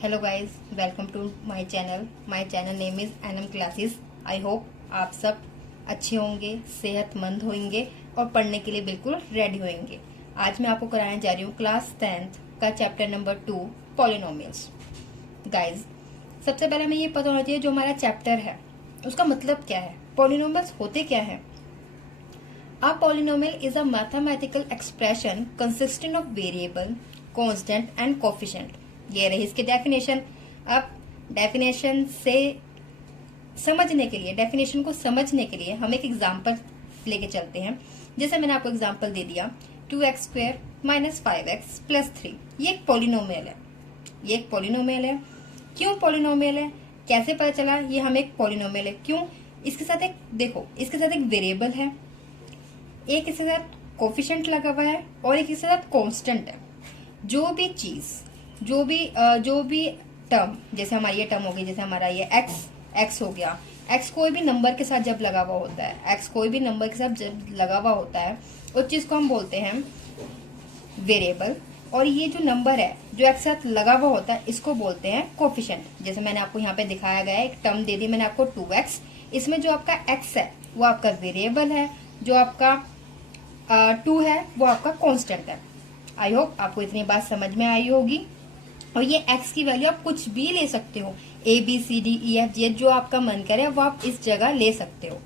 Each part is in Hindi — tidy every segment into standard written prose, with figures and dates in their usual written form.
Hello guys, welcome to my channel. My channel name is NM classes. I hope आप सब अच्छे होंगे, सेहतमंद होंगे और पढ़ने के लिए बिल्कुल रेडी होंगे। आज मैं आपको कराने जा रही हूँ क्लास 10th का चैप्टर नंबर 2 पॉलिनोमियल्स। गाइस, सबसे पहले हमें ये पता होना चाहिए जो हमारा चैप्टर है उसका मतलब क्या है, पॉलिनोमियल्स होते क्या है। A polynomial is a mathematical expression consisting of variable, constant and coefficient। ये रही इसकी डेफिनेशन। अब डेफिनेशन से समझने के लिए, डेफिनेशन को समझने के लिए हम एक एग्जांपल लेके चलते हैं। जैसे मैंने आपको एग्जांपल दे दिया 2x² - 5x + 3। ये एक पॉलिनोमियल है। ये एक पॉलिनोमियल है। क्यों पॉलिनोमियल है, कैसे पता चला ये हम एक पॉलिनोमियल है? क्यों? इसके साथ एक देखो, इसके साथ एक वेरिएबल है, एक इसके साथ कोफिशिएंट लगा हुआ है और एक इसके साथ कांस्टेंट है। जो भी चीज, जो भी टर्म, जैसे हमारी ये टर्म हो गई, जैसे हमारा ये एक्स हो गया। एक्स कोई भी नंबर के साथ जब लगा हुआ होता है, एक्स कोई भी नंबर के साथ जब लगा हुआ होता है, उस चीज को हम बोलते हैं वेरिएबल। और ये जो नंबर है जो एक्स साथ लगा हुआ होता है, इसको बोलते हैं कोफिशिएंट। जैसे मैंने आपको यहाँ पे दिखाया गया है, एक टर्म दे दी मैंने आपको 2x। इसमें जो आपका x है वो आपका वेरिएबल है, जो आपका 2 है वो आपका कांस्टेंट है। आई होप आपको इतनी बात समझ में आई होगी। और ये x की वैल्यू आप कुछ भी ले सकते हो, ABCDEFG, जो आपका मन करे वो आप इस जगह ले सकते हो।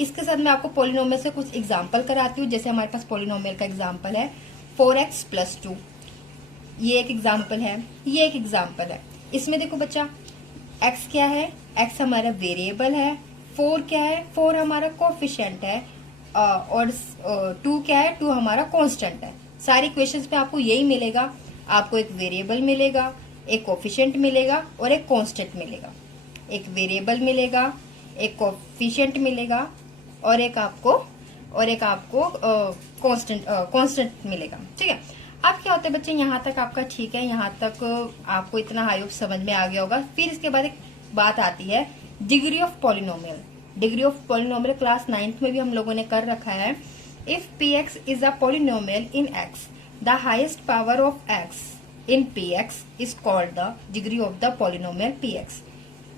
इसके साथ मैं आपको पॉलिनोमियल से कुछ एग्जांपल कराती हूँ। जैसे हमारे पास पॉलिनोमियल का एग्जांपल है 4x + 2। ये एक एग्जांपल है, ये एक एग्जांपल है। इसमें देखो बच्चा, x क्या है? x हमारा वेरिएबल है। 4 क्या है? 4 हमारा कोफिशिएंट है। और 2 क्या है? 2 हमारा कांस्टेंट है। सारी क्वेश्चंस में आपको यही मिलेगा। आपको एक वेरिएबल मिलेगा, एक कोफिशिएंट मिलेगा और एक कांस्टेंट मिलेगा। एक वेरिएबल मिलेगा, एक कोफिशिएंट मिलेगा और एक आपको कांस्टेंट मिलेगा। ठीक है। अब क्या होता है बच्चे, यहाँ तक आपका ठीक है, यहाँ तक आपको इतना हाई ऑफ समझ में आ गया होगा। फिर इसके बाद एक बात आती है degree of polynomial. Degree of polynomial class 9th में भी हम लोगों ने कर रखा है। If px is a polynomial in x, the highest power of x in px is called the degree of the polynomial px।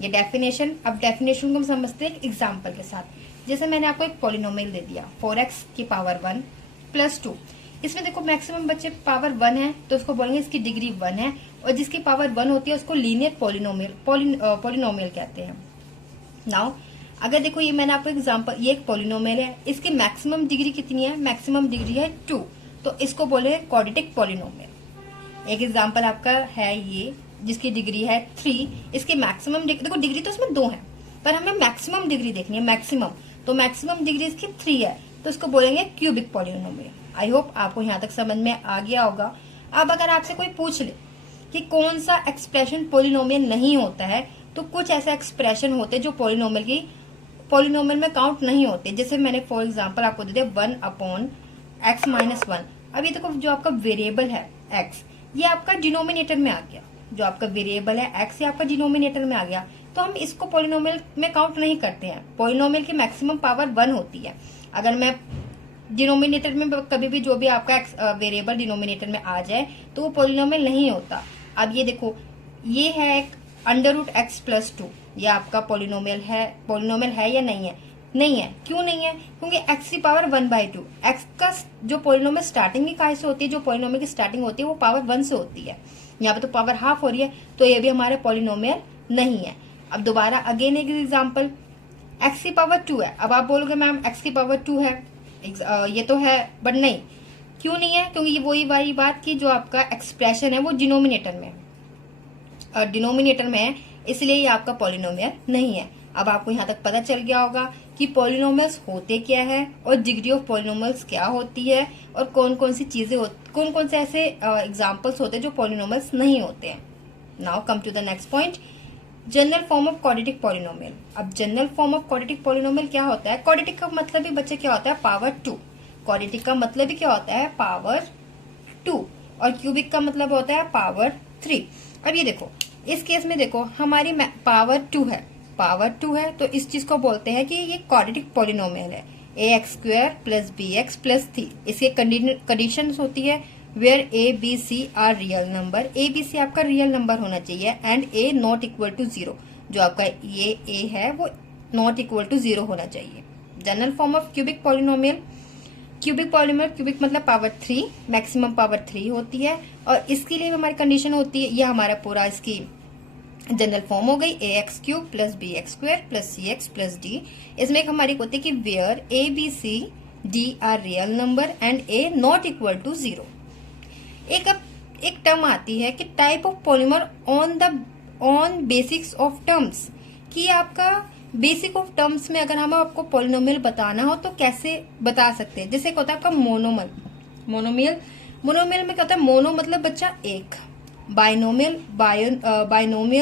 ये डेफिनेशन। अब डेफिनेशन को हम समझते हैं एक एग्जांपल के साथ। जैसे मैंने आपको एक पॉलिनोमियल दे दिया 4x की पावर 1 + 2। इसमें देखो मैक्सिमम बच्चे पावर 1 है तो उसको बोलेंगे इसकी डिग्री 1 है, और जिसकी पावर 1 होती है उसको लीनियर पॉलिनोमियल कहते हैं। नाउ अगर देखो, ये मैंने आपको एग्जांपल, ये एक पॉलिनोमियल है, इसकी मैक्सिमम डिग्री कितनी है? मैक्सिमम डिग्री है 2, तो इसको बोले क्वाड्रेटिक पॉलिनोमियल। एक एग्जांपल आपका है ये, जिसकी डिग्री है 3। इसकी मैक्सिमम डिग्री, देखो डिग्री तो इसमें 2 है पर हमें मैक्सिमम डिग्री देखनी है, मैक्सिमम। तो मैक्सिमम डिग्री इसकी 3 है, तो इसको बोलेंगे क्यूबिक पॉलिनोमियल। आई होप आपको यहाँ तक समझ में आ गया होगा। अब अगर आपसे कोई पूछ ले कि कौन सा एक्सप्रेशन पॉलिनोमियल नहीं होता है, तो कुछ ऐसा एक्सप्रेशन होते हैं जो पॉलिनोमियल में काउंट नहीं होते। जैसे मैंने फॉर एग्जांपल आपको दे दिया 1/x - 1। अब ये देखो, जो आपका वेरिएबल है x, ये आपका डिनोमिनेटर में आ गया। जो आपका वेरिएबल है x, ये आपका डिनोमिनेटर में आ गया, तो हम इसको पॉलिनोमियल में काउंट नहीं करते हैं। पॉलिनोमियल की मैक्सिमम पावर 1 होती है। अगर मैं डिनोमिनेटर में कभी भी जो भी आपका वेरिएबल डिनोमिनेटर में आ जाए तो वो पॉलिनोमियल नहीं होता। अब ये देखो, ये है एक √x + 2। ये आपका पॉलिनोमियल है या नहीं है? नहीं है। क्यों नहीं है? क्योंकि x की पावर 1/2। x का जो पॉलिनोमियल स्टार्टिंग भी कहाँ से होती है? जो पॉलिनोमियल की स्टार्टिंग होती है वो पावर 1 से होती है। यहाँ पे तो पावर हाफ हो रही है, तो ये भी हमारे पॉलिनोमियल नहीं है। अब दोबारा अगेन एक एग्जाम्पल, x की पावर 2 है। अब आप बोलोगे मैम x की पावर 2 है, ये तो है, बट नहीं। क्यों नहीं है? क्योंकि ये वही वाली बात की जो आपका एक्सप्रेशन है वो डिनोमिनेटर में है, इसलिए ये आपका पॉलिनोमियल नहीं है। अब आपको यहाँ तक पता चल गया होगा कि पॉलिनोमियल्स होते क्या है और डिग्री ऑफ पॉलिनोमियल्स क्या होती है, और कौन कौन से ऐसे एग्जांपल्स होते हैं जो पॉलिनोमियल्स नहीं होते हैं। Now come to the next point, general form of quadratic polynomial. अब general form of quadratic polynomial क्या होता है? क्वाड्रेटिक का मतलब भी बच्चे क्या होता है? पावर 2। क्वाड्रेटिक का मतलब भी क्या होता है? पावर 2। और क्यूबिक का मतलब होता है पावर 3। अब ये देखो, इस केस में देखो हमारी पावर 2 है, तो इस चीज को बोलते हैं कि ये क्वाड्रेटिक पॉलिनोमियल है। ax² + bx + 3। इसके कंडीशंस होती है where A B C are real number, A B C आपका रियल नंबर होना चाहिए, and A not equal to 0, जो आपका ये ए है वो नॉट इक्वल टू 0 होना चाहिए। General form of cubic polynomial, cubic polynomial, cubic मतलब पावर 3, मैक्सिमम पावर 3 होती है, और इसके लिए हमारी कंडीशन होती है, ये हमारा पूरा इसकी जनरल फॉर्म हो गई, A X cube plus B X square plus C X plus D. इसमें एक हमारी होती है कि where A B C D are real number and A not equal to 0। एक टर्म आती है कि type of polymer on basics of terms, कि आपका बेसिक ऑफ टर्म्स में अगर हम आपको पॉलिनोमियल बताना हो तो कैसे बता सकते हैं। जैसे एक होता है आपका मोनोमियल में क्या होता है, मोनो मतलब बच्चा एक, बाइनोमियल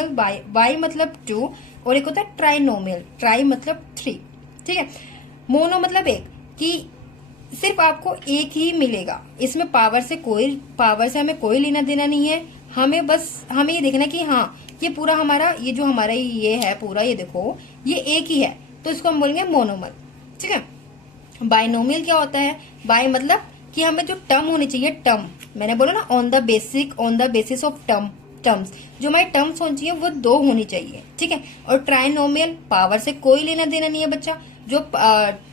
बाई मतलब 2, और एक होता है ट्राइनोमियल, ट्राई मतलब 3। ठीक है, मोनो मतलब एक, कि सिर्फ आपको एक ही मिलेगा, इसमें पावर से हमें कोई लेना देना नहीं है, हमें ये देखना कि हाँ ये पूरा हमारा ये जो हमारा ये है पूरा, ये देखो ये एक ही है, तो इसको हम बोलेंगे मोनोमल। ठीक है, बाइनोमियल क्या होता है, बाय मतलब कि हमें जो टर्म होनी चाहिए, टर्म मैंने बोला ना on the basis of terms, जो हमारी टर्म्स होनी चाहिए वो 2 होनी चाहिए। ठीक है, और ट्राइनोमियल पावर से कोई लेना देना नहीं है बच्चा, जो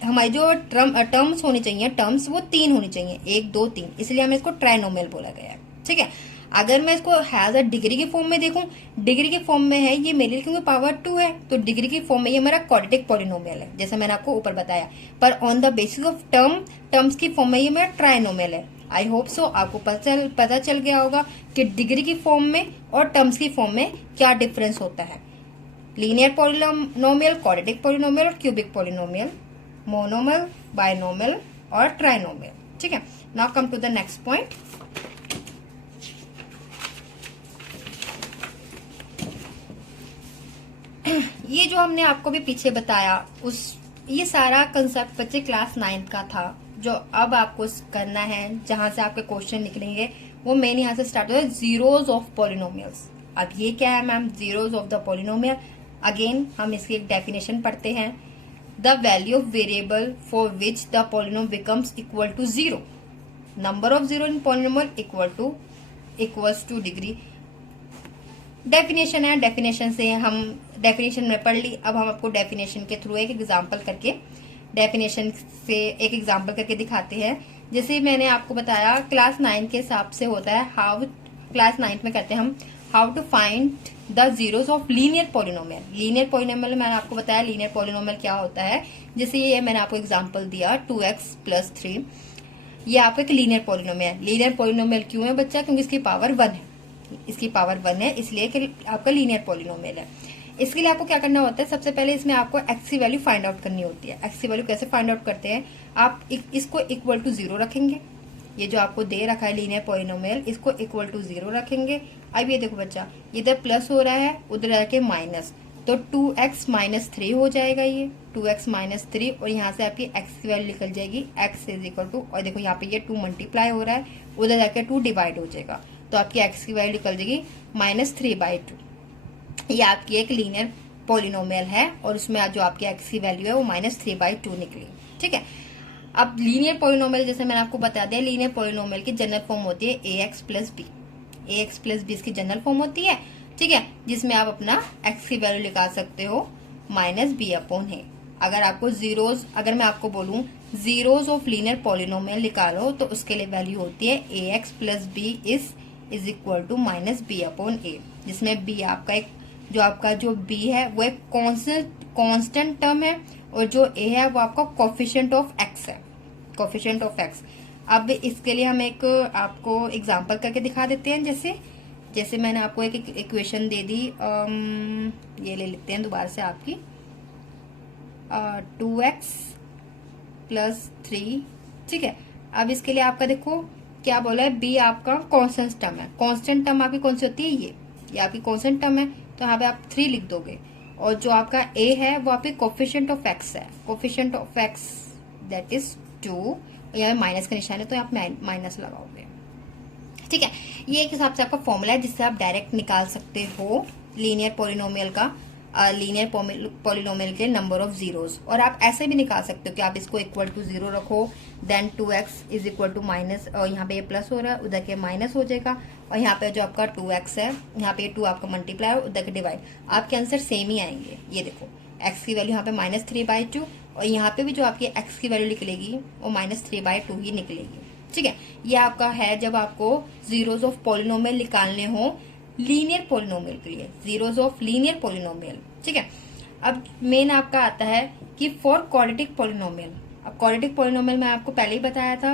हमारी जो टर्म्स होनी चाहिए, टर्म्स वो 3 होनी चाहिए, 1 2 3, इसलिए हमें इसको ट्राइनोमियल बोला गया है। ठीक है, अगर मैं इसको हैज अ डिग्री के फॉर्म में देखूं, डिग्री के फॉर्म में है ये मेरे लिए, क्योंकि पावर 2 है, तो डिग्री के फॉर्म में ये मेरा क्वाड्रेटिक पॉलिनोमियल है, जैसा मैंने आपको ऊपर बताया। पर on the basis of terms की फॉर्म में ये मेरा ट्राइनोमियल है। आई होप सो आपको पता चल गया होगा कि डिग्री की फॉर्म में और टर्म्स की फॉर्म में क्या डिफरेंस होता है। लीनियर पॉलिनोमियल, क्वाड्रेटिक पॉलिनोमियल और क्यूबिक पॉलिनोमियल, मोनोमियल, बाइनोमियल और ट्राइनोमियल। ठीक है, now come to the next point. ये जो हमने आपको भी पीछे बताया, ये सारा कंसेप्ट बच्चे क्लास 9th का था, जो अब आपको करना है, जहां से आपके क्वेश्चन निकलेंगे वो मेन यहाँ से स्टार्ट होता है, जीरोज ऑफ पॉलिनोमियल्स। अब ये क्या है ma'am, zeros of the polynomial. Again हम इसकी एक डेफिनेशन पढ़ते हैं, the value of variable for which the polynom becomes equal to 0, number of 0 in polynomial equals to degree. Definition है, डेफिनेशन से हम डेफिनेशन में पढ़ ली, अब हम आपको डेफिनेशन के थ्रू एक एग्जांपल करके दिखाते हैं। जैसे मैंने आपको बताया क्लास 9 के हिसाब से होता है, क्लास 9 में करते हैं हम how to find the zeros of linear polynomial. Linear polynomial मैंने आपको बताया लीनियर पॉलिनोमियल क्या होता है। जैसे ये मैंने आपको एग्जांपल दिया 2x + 3, ये आपका एक लीनियर पॉलिनोमियल। लीनियर पॉलिनोमियल क्यों है बच्चा, क्योंकि इसकी पावर 1 है, इसलिए कि आपका लीनियर पॉलिनोमियल है। इसके लिए आपको क्या करना होता है, सबसे पहले इसमें आपको एक्स की वैल्यू फाइंड आउट करनी होती है। एक्स की वैल्यू कैसे फाइंड आउट करते हैं, आप इसको इक्वल टू 0 रखेंगे, ये जो आपको दे रखा है लीनियर पॉलिनोमियल, इसको इक्वल टू 0 रखेंगे। अब ये देखो बच्चा, इधर प्लस हो रहा है, उधर जाके माइनस, तो 2x - 3 हो जाएगा, ये 2x - 3, और यहाँ से आपकी x की वैल्यू निकल जाएगी, x इक्वल टू, और देखो यहाँ पे ये 2 मल्टीप्लाई हो रहा है, उधर जाके 2 डिवाइड हो जाएगा, तो आपकी x की वैल्यू निकल जाएगी -3/2। ये आपकी एक लीनियर पॉलिनोमियल है, और उसमें जो आपकी x की वैल्यू है वो -3/2 निकली। ठीक है, अब लीनियर पॉलिनोमियल जैसे मैंने आपको बता दिया, लीनियर पॉलिनोमियल की जनरल फॉर्म होती है ax + b। ax + b इसकी जनरल फॉर्म होती है। ठीक है, जिसमें आप अपना x की वैल्यू निकाल सकते हो -b/a। अगर आपको जीरोज, अगर मैं आपको बोलूं जीरोज ऑफ लीनियर पॉलिनोमियल निकालो, तो उसके लिए वैल्यू होती है ax + b is equal to -b/a, जिसमें b आपका एक जो b है वो एक कांस्टेंट टर्म है, और जो a है वो आपका कोफिशिएंट ऑफ x है, कोफिशिएंट ऑफ x। अब इसके लिए हम एक आपको एग्जांपल करके दिखा देते हैं। जैसे मैंने आपको एक इक्वेशन दे दी, ये ले लेते हैं दोबारा से आपकी 2x + 3। ठीक है, अब इसके लिए आपका देखो क्या बोला है, b आपका कांस्टेंट टर्म है। कांस्टेंट टर्म आपकी कौन सी होती है, ये आपकी कांस्टेंट टर्म है, तो यहाँ पे आप 3 लिख दोगे, और जो आपका a है वो आपकी कोफिशिएंट ऑफ x है, coefficient of x that is 2, यहाँ माइनस का निशान है तो आप माइनस लगाओगे। ठीक है, ये एक हिसाब से आपका फॉर्मूला है जिससे आप डायरेक्ट निकाल सकते हो लीनियर पॉलिनोमियल का लीनियर पॉलिनोमियल के नंबर ऑफ जीरोस। और आप ऐसे भी निकाल सकते हो कि आप इसको इक्वल टू 0 रखो, then 2x is equal to minus, यहाँ पे ये प्लस हो रहा है, उधर के माइनस हो जाएगा, और यहाँ पे जो आपका 2x है, यहाँ पे 2 आपका मल्टीप्लाई और उधर के डिवाइड, आपके आंसर सेम ही आएंगे। ये देखो x की वैल्यू यहाँ पे -3/2, और यहाँ पे भी जो आपकी x की वैल्यू निकलेगी वो -3/2 ही निकलेगी। ठीक है, ये आपका है जब आपको जीरोस ऑफ पॉलिनोमियल निकालने हो लीनियर पॉलिनोमियल के लिए, जीरोस ऑफ लीनियर पॉलिनोमियल। ठीक है, अब मेन आपका आता है कि फॉर क्वाड्रेटिक पॉलिनोमियल। अब क्वाड्रेटिक पॉलिनोमियल मैं आपको पहले ही बताया था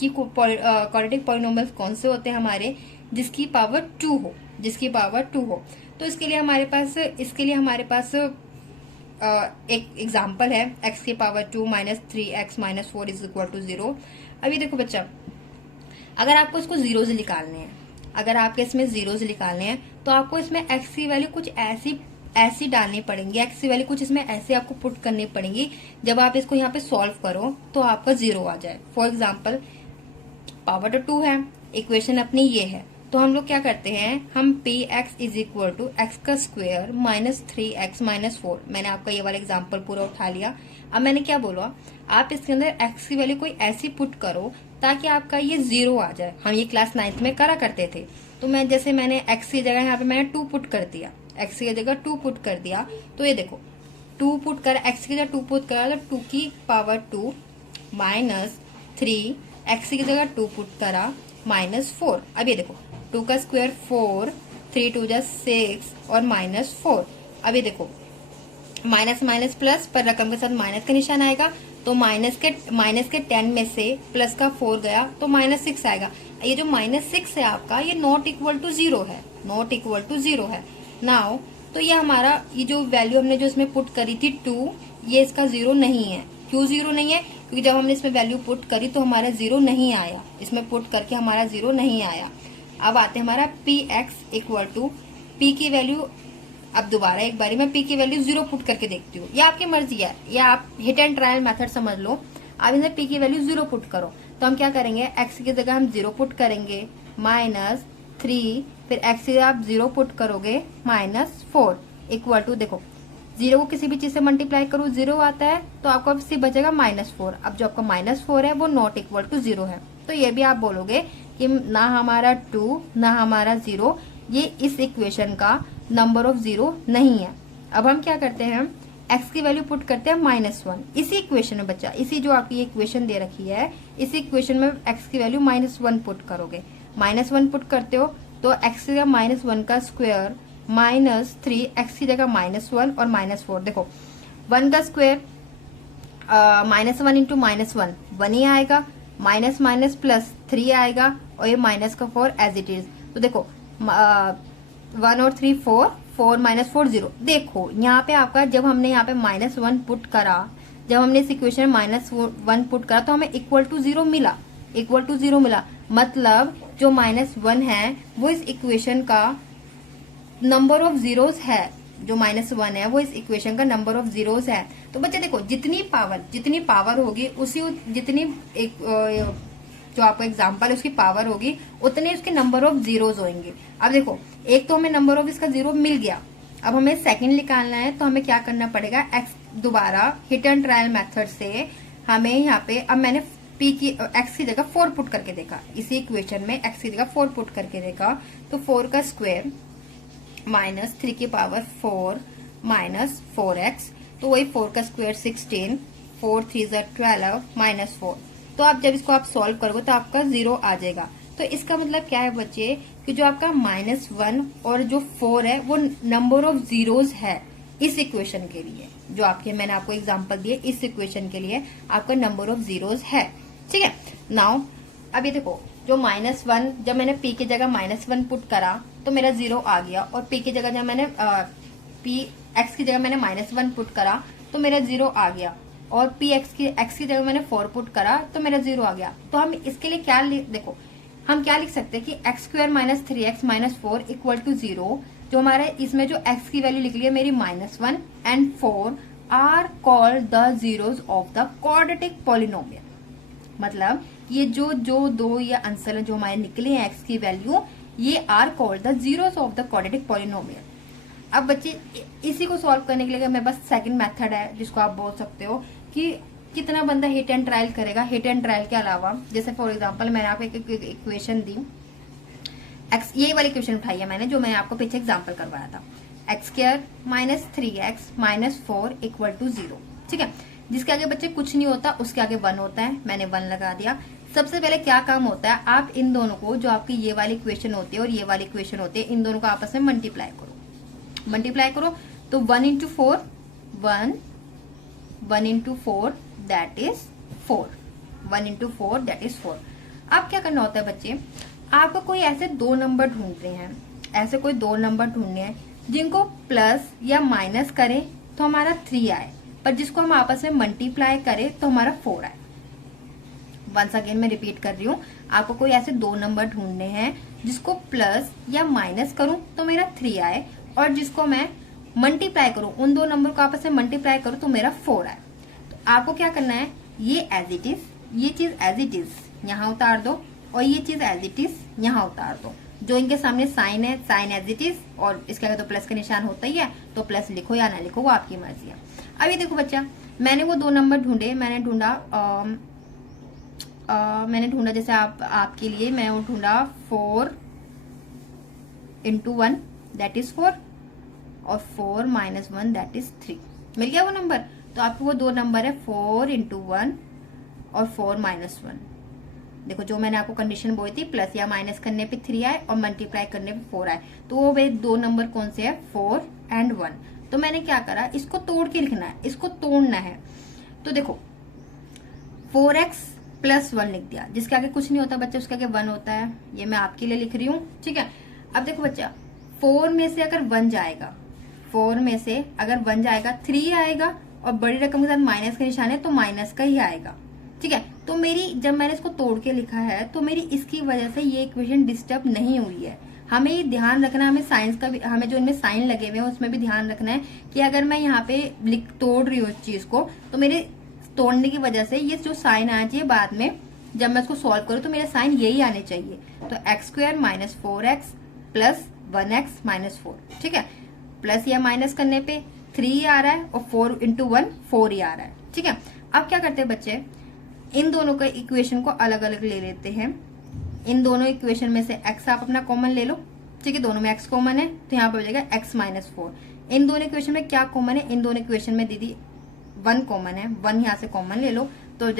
कि क्वाड्रेटिक पॉलिनोमियल कौन से होते हैं हमारे, जिसकी पावर 2 हो, जिसकी पावर 2 हो। तो इसके लिए हमारे पास एक एग्जाम्पल है, x की power 2 -3x -4 is equal to 0। अभी देखो बच्चा, अगर आपको इसको जीरोज निकालने हैं, अगर आपके इसमें जीरोज निकालने हैं तो आपको इसमें x की वैल्यू कुछ ऐसी डालनी पड़ेंगी, x की वैल्यू कुछ इसमें ऐसे आपको पुट करनी पड़ेंगी, जब आप इसको यहाँ पे सॉल्व करो तो आपका 0 आ जाए। फॉर एग्जाम्पल पावर तो 2 है, इक्वेशन अपनी ये है, तो हम लोग क्या करते हैं, हम px is equal to X का स्क्वायर -3x -4, मैंने आपका ये वाला एग्जाम्पल पूरा उठा लिया। अब मैंने क्या बोला, आप इसके अंदर x की वैल्यू कोई ऐसी पुट करो ताकि आपका ये 0 आ जाए। हम ये क्लास 9th में करा करते थे। तो मैंने x की जगह यहाँ पे मैंने 2 पुट कर दिया, x की जगह 2 पुट कर दिया, तो ये देखो 2 पुट कर, x की जगह 2 पुट करा तो 2 की पावर 2 -3, x की जगह 2 पुट करा -4। अब ये देखो 2 का स्क्वायर 4, 3 2 जा 6 और -4। अब ये देखो माइनस माइनस प्लस पर रकम के साथ माइनस का निशान आएगा, तो माइनस के 10 में से प्लस का 4 गया तो -6 आएगा। ये जो -6 है आपका, ये नॉट इक्वल टू 0 है, नॉट इक्वल टू 0 है। नाउ तो ये हमारा ये जो वैल्यू हमने जो इसमें पुट करी थी 2, ये इसका 0 नहीं है। क्यों 0 नहीं है? क्योंकि जब हमने इसमें वैल्यू पुट करी तो हमारा 0 नहीं आया, इसमें पुट करके हमारा 0 नहीं आया। अब आते हैं हमारा px इक्वल टू p की वैल्यू, अब दोबारा एक बारी मैं p की वैल्यू 0 पुट करके देखती हूँ, या आपकी मर्जी है, या आप हिट एंड ट्रायल मेथड समझ लो। आप इसमें p की वैल्यू 0 पुट करो, तो हम क्या करेंगे, x की जगह हम 0 पुट करेंगे -3, फिर x की जगह आप 0 पुट करोगे -4 इक्वल टू, देखो 0 को किसी भी चीज से मल्टीप्लाई करो 0 आता है, तो आपको अब सिर्फ बचेगा -4। अब जो आपका -4 है वो नॉट इक्वल टू 0 है। तो ये भी आप बोलोगे कि ना हमारा 2 ना हमारा 0, ये इस इक्वेशन का नंबर ऑफ 0 नहीं है। अब हम क्या करते हैं, x की वैल्यू पुट करते हैं -1 इसी इक्वेशन में। बच्चा इसी जो आपकी इक्वेशन दे रखी है, इसी इक्वेशन में x की वैल्यू -1 पुट करोगे, -1 पुट करते हो तो x की जगह -1 का स्क्वायर -3, x की जगह -1 और -4। देखो 1 का स्क्वायर -1 इंटू -1 1 ही आएगा, माइनस माइनस प्लस 3 आएगा, और ये माइनस का 4 एज इट इज। तो देखो 1 और 3 4, 4 -4 0। देखो यहाँ पे आपका जब हमने यहाँ पे -1 पुट करा, जब हमने इस इक्वेशन में -1 पुट करा तो हमें इक्वल टू 0 मिला, इक्वल टू 0 मिला। मतलब जो -1 है वो इस इक्वेशन का नंबर ऑफ जीरोस है, जो -1 है वो इस इक्वेशन का नंबर ऑफ जीरोस है। तो बच्चे देखो जितनी पावर होगी उसी जितनी एक जो आपका एग्जांपल है उसकी पावर होगी उतने उसके नंबर ऑफ जीरोस होंगे। अब देखो एक तो हमें नंबर ऑफ इसका 0 मिल गया, अब हमें सेकंड निकालना है, तो हमें क्या करना पड़ेगा, x दोबारा हिट एंड ट्रायल मेथड से हमें यहाँ पे, अब मैंने p की x की जगह 4 पुट करके देखा, इसी इक्वेशन में x की जगह 4 पुट करके देखा, तो 4 का स्क्वायर -3 की पावर 4 -4x, तो वही 4 का स्क्वायर 16, 4 3 12 -4। तो आप जब इसको आप सॉल्व करोगे तो आपका 0 आ जाएगा। तो इसका मतलब क्या है बच्चे, कि जो आपका -1 और जो 4 है वो नंबर ऑफ जीरोस है इस इक्वेशन के लिए, जो आपके मैंने आपको एग्जांपल दिए इस इक्वेशन के लिए आपका नंबर ऑफ जीरोस है। ठीक है, नाउ अभी देखो जो -1, जब मैंने p की जगह -1 पुट करा तो मेरा 0 आ गया, और p की जगह जब मैंने x की जगह मैंने -1 पुट करा तो मेरा 0 आ गया, और x की जगह मैंने 4 पुट करा तो मेरा 0 आ गया। तो हम इसके लिए क्या देखो हम क्या लिख सकते हैं कि x² -3x -4 इक्वल टू 0। जो हमारे इसमें जो x की वैल्यू लिख ली है मेरी -1 and 4 are called the zeros of the quadratic polynomial. मतलब ये जो दो ये आंसर जो हमारे निकले हैं x की वैल्यू, ये are called the zeros of the quadratic polynomial. अब बच्चे इसी को सॉल्व करने के लिए मेरे पास सेकंड मेथड है, जिसको आप बोल सकते हो कि कितना बंदा हिट एंड ट्रायल करेगा। हिट एंड ट्रायल के अलावा जैसे फॉर एग्जांपल मैंने आपको एक इक्वेशन दी, एक्स, ये वाली इक्वेशन उठाई है मैंने जो मैंने आपको पीछे एग्जांपल करवाया था, X square minus 3x minus 4 equal to 0। ठीक है, जिसके आगे बच्चे कुछ नहीं होता उसके आगे 1 होता है, मैंने 1 लगा दिया। सबसे पहले क्या काम होता है, आप इन दोनों को, जो आपकी ये वाली इक्वेशन होती है और ये वाली इक्वेशन होती है, इन दोनों को आपस में मल्टीप्लाई करो। मल्टीप्लाई करो तो 1 into 4 1 into 4 that is 4, 1 into 4 that is 4। अब क्या करना होता है बच्चे, आपको कोई ऐसे 2 नंबर ढूंढते हैं, ऐसे कोई 2 नंबर ढूंढने हैं जिनको प्लस या माइनस करें तो हमारा 3 आए, पर जिसको हम आपस में मल्टीप्लाई करें तो हमारा 4 आए। वंस अगेन मैं रिपीट कर रही हूँ, आपको कोई ऐसे 2 नंबर ढूंढने हैं जिसको प्लस या माइनस करूं तो मेरा 3 आए, और जिसको मैं मल्टीप्लाई करूं, उन 2 नंबर को आपस में मल्टीप्लाई करूं तो मेरा 4 आए। तो आपको क्या करना है, ये एज इट इज, ये चीज एज इट इज यहाँ उतार दो, और ये चीज एज इट इज यहाँ उतार दो। जो इनके सामने साइन है, साइन एज इट इज, और इसके आगे तो प्लस का निशान होता ही है, तो प्लस लिखो या ना लिखो वो आपकी मर्जी है। अभी देखो बच्चा, मैंने वो 2 नंबर ढूंढे, मैंने ढूंढा जैसे आपके लिए मैं वो ढूंढा 4 इंटू 1 दैट इज 4 और 4 माइनस 1 दैट इज 3। मिल गया वो नंबर। तो आपको वो 2 नंबर है 4 इंटू 1 और 4 माइनस 1। देखो जो मैंने आपको कंडीशन बोली थी, प्लस या माइनस करने पे 3 आए और मल्टीप्लाई करने पे 4 आए, तो वो वे 2 नंबर कौन से है, 4 एंड 1। तो मैंने क्या करा, इसको तोड़ के लिखना है, इसको तोड़ना है। तो देखो 4x प्लस 1 लिख दिया, जिसके आगे कुछ नहीं होता बच्चा, उसके आगे 1 होता है, ये मैं आपके लिए लिख रही हूँ। ठीक है, अब देखो बच्चा, 4 में से अगर 1 जाएगा, 4 में से अगर 1 जाएगा 3 आएगा, और बड़ी रकम के साथ माइनस का निशान है तो माइनस का ही आएगा। ठीक है, तो मेरी जब मैंने इसको तोड़ के लिखा है तो मेरी इसकी वजह से ये इक्वेशन डिस्टर्ब नहीं हुई है। हमें ये ध्यान रखना है, हमें साइंस का भी, हमें जो इनमें साइन लगे हुए हैं उसमें भी ध्यान रखना है कि अगर मैं यहाँ पे तोड़ रही हूँ इस चीज को, तो मेरे तोड़ने की वजह से ये जो साइन आना चाहिए बाद में जब मैं इसको सॉल्व करूँ तो मेरे साइन यही आने चाहिए। तो x square minus 4x plus 1x minus 4। ठीक है, प्लस या माइनस करने पे 3 आ रहा है और 4 इंटू 1 4 ही आ रहा है। ठीक है, अब क्या करते हैं बच्चे, इन दोनों के इक्वेशन को अलग अलग ले लेते हैं। इन दोनों इक्वेशन में से x आप अपना कॉमन ले लो। ठीक है, दोनों में x कॉमन है तो यहाँ पे हो जाएगा x माइनस 4। इन दोनों इक्वेशन में क्या कॉमन है, इन दोनों इक्वेशन में दीदी 1 कॉमन है, 1 यहाँ से कॉमन ले लो तो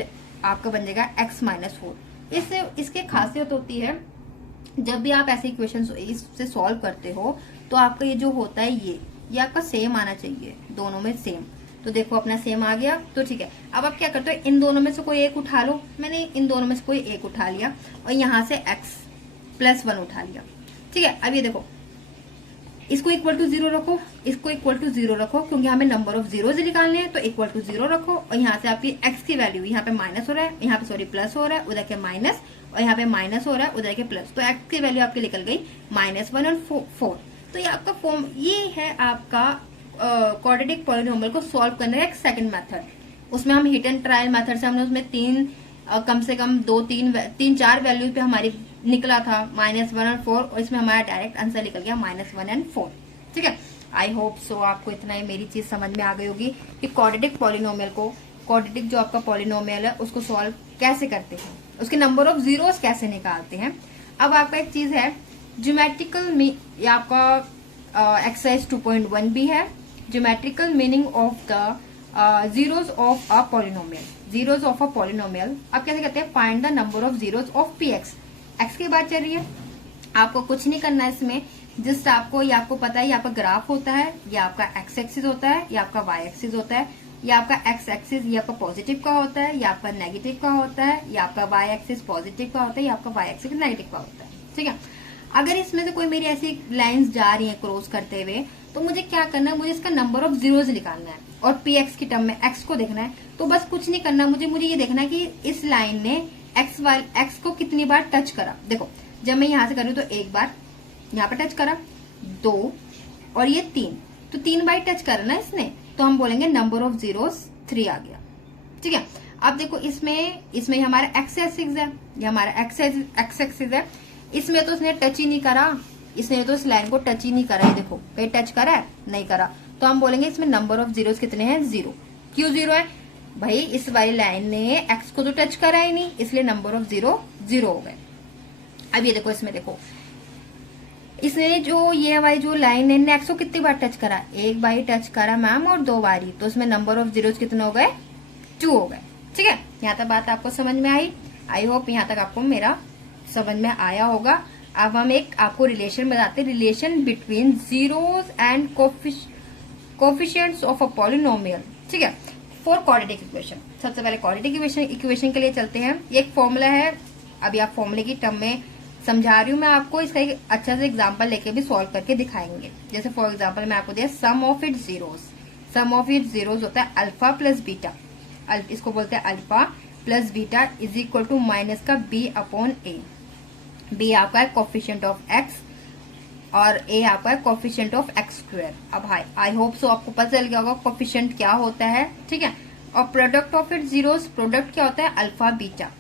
आपका बन जाएगा x माइनस 4। इससे इसकी खासियत होती है, जब भी आप ऐसे इक्वेशन इससे सॉल्व करते हो तो आपका ये जो होता है ये आपका सेम आना चाहिए, दोनों में सेम। तो देखो अपना सेम आ गया, तो ठीक है। अब आप क्या करते हो, इन दोनों में से कोई एक उठा लो, मैंने इन दोनों में से कोई एक उठा लिया और यहाँ से x प्लस 1 उठा लिया। ठीक है, अब ये देखो, इसको इक्वल टू 0 रखो, इसको इक्वल टू 0 रखो, क्योंकि हमें नंबर ऑफ जीरोज निकालने हैं, तो इक्वल टू 0 रखो। और यहाँ से आपकी x की वैल्यू, यहाँ पे माइनस हो रहा है, यहाँ पे सॉरी प्लस हो रहा है, उधर के माइनस, और यहाँ पे माइनस हो रहा है, उधर के प्लस, तो x की वैल्यू आपकी निकल गई -1 और 4। तो ये आपका फॉर्म, ये है आपका क्वाड्रेटिक पॉलिनोमियल को सॉल्व करने का एक सेकंड मेथड। उसमें हम हिट एंड ट्रायल मेथड से हमने उसमें कम से कम 3-4 वैल्यू पे हमारी निकला था -1 और 4, और इसमें हमारा डायरेक्ट आंसर निकल गया -1 एंड 4। ठीक है, आई होप सो आपको इतना ही मेरी चीज समझ में आ गई होगी कि क्वाड्रेटिक पॉलिनोमियल को, क्वाड्रेटिक जो आपका पॉलिनोमियल है उसको सॉल्व कैसे करते हैं, उसके नंबर ऑफ जीरोस कैसे निकालते हैं। अब आपका एक चीज है ज्योमेट्रिकल, ये आपका एक्सरसाइज 2.1 भी है, geometrical meaning of the zeros of a polynomial. Zeros of a polynomial आप कैसे कहते हैं, find the number of zeros of px। X की बात चल रही है, आपको कुछ नहीं करना है इसमें, जस्ट आपको ये आपको पता है, ये आपका ग्राफ होता है, ये आपका एक्स एक्सिस होता है, ये आपका वाई एक्सिस होता है, ये आपका एक्स एक्सिस ये आपका पॉजिटिव का होता है, ये आपका नेगेटिव का होता है, ये आपका वाई एक्सिस पॉजिटिव का होता है, ये आपका वाई एक्सिस नेगेटिव का होता है। ठीक है, अगर इसमें से कोई मेरी ऐसी लाइंस जा रही है क्रॉस करते हुए, तो मुझे क्या करना है, मुझे इसका नंबर ऑफ जीरोस निकालना है और पी एक्स की टर्म में एक्स को देखना है। तो बस कुछ नहीं करना, मुझे ये देखना है कि इस लाइन ने एक्स को कितनी बार टच करा। देखो जब मैं यहाँ से कर रही हूँ तो एक बार यहाँ पे टच करा, 2 और ये 3, तो 3 बार टच करा ना इसने, तो हम बोलेंगे नंबर ऑफ जीरोस 3 आ गया। ठीक है, अब देखो इसमें हमारा एक्स एक्सिस है, ये हमारा एक्स एक्सिस है, इसमें तो उसने टच ही नहीं करा, इसने तो इस लाइन को टच ही नहीं करा है, देखो कहीं टच करा है, नहीं करा, तो हम बोलेंगे इसमें नंबर ऑफ जीरोस कितने हैं, 0। क्यों 0 है भाई, इस वाली लाइन ने एक्स को तो टच करा ही नहीं, इसलिए नंबर ऑफ 0 हो गए। अब ये देखो, इसमें देखो इसने जो ये वाली जो लाइन है ने एक्स को कितनी बार टच करा, एक बार टच करा मैम और 2 बारी, तो इसमें नंबर ऑफ जीरोस कितने हो गए, 2 हो गए। ठीक है, यहाँ तक बात आपको समझ में आई। आई होप यहाँ तक आपको मेरा समझ में आया होगा। अब हम एक आपको रिलेशन बताते हैं, relation between zeros and coefficients of a polynomial. ठीक है, फॉर क्वाड्रेटिक इक्वेशन। सबसे पहले क्वाड्रेटिक इक्वेशन के लिए चलते हैं। ये एक फॉर्मूला है, अभी आप फॉर्मूले की टर्म में समझा रही हूँ मैं आपको, इसका एक अच्छा से एग्जांपल लेके भी सॉल्व करके दिखाएंगे। जैसे फॉर एग्जांपल मैं आपको दिया sum of it zeros. Sum of it zeros होता है अल्फा प्लस बीटा, इसको बोलते हैं alpha plus beta is equal to minus का बी अपॉन ए। बी आपका है कोफिशिएंट ऑफ एक्स और ए आपका है कोफिशिएंट ऑफ एक्स स्क्वायर। अब आई होप सो आपको पता चल गया होगा कोफिशिएंट क्या होता है। ठीक है, और product of it zeros, product क्या होता है, अल्फा बीटा।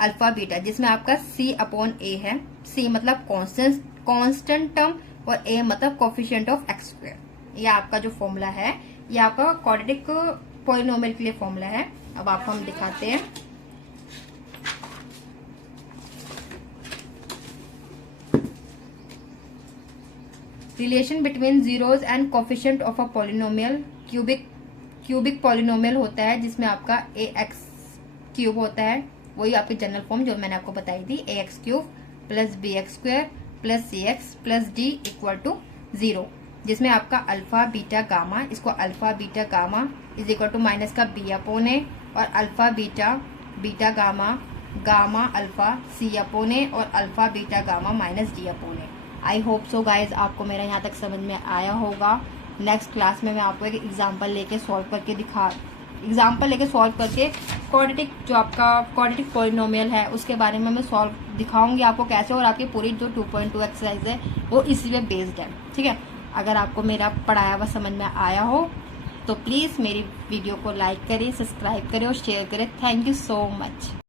अल्फा बीटा जिसमें आपका c अपॉन ए है, c मतलब कांस्टेंट टर्म और a मतलब कोफिशिएंट ऑफ एक्स स्क्वायर। ये आपका जो फॉर्मूला है, ये आपका क्वाड्रेटिक पॉलिनोमियल के लिए फॉर्मूला है। अब आपको हम दिखाते हैं। Relation between zeros and coefficient of a polynomial. Cubic polynomial होता है जिसमें आपका ए एक्स क्यूब होता है, वही आपकी जनरल फॉर्म जो मैंने आपको बताई थी, A X cube plus B X square plus C X plus D equal to 0, जिसमें आपका अल्फा बीटा गामा, इसको alpha beta gamma is equal to minus का बी अपॉन ए और alpha beta beta gamma gamma alpha C upon A और alpha beta gamma minus D upon A. I hope so guys आपको मेरा यहाँ तक समझ में आया होगा। नेक्स्ट क्लास में मैं आपको एक एग्जाम्पल लेके सॉल्व करके क्वाड्रेटिक जो आपका क्वाड्रेटिक पॉलिनोमियल है उसके बारे में मैं सॉल्व दिखाऊंगी आपको कैसे, और आपकी पूरी जो 2.2 एक्सरसाइज है वो इसी पे बेस्ड है। ठीक है, अगर आपको मेरा पढ़ाया हुआ समझ में आया हो तो प्लीज़ मेरी वीडियो को लाइक करें, सब्सक्राइब करें और शेयर करें। Thank you so much.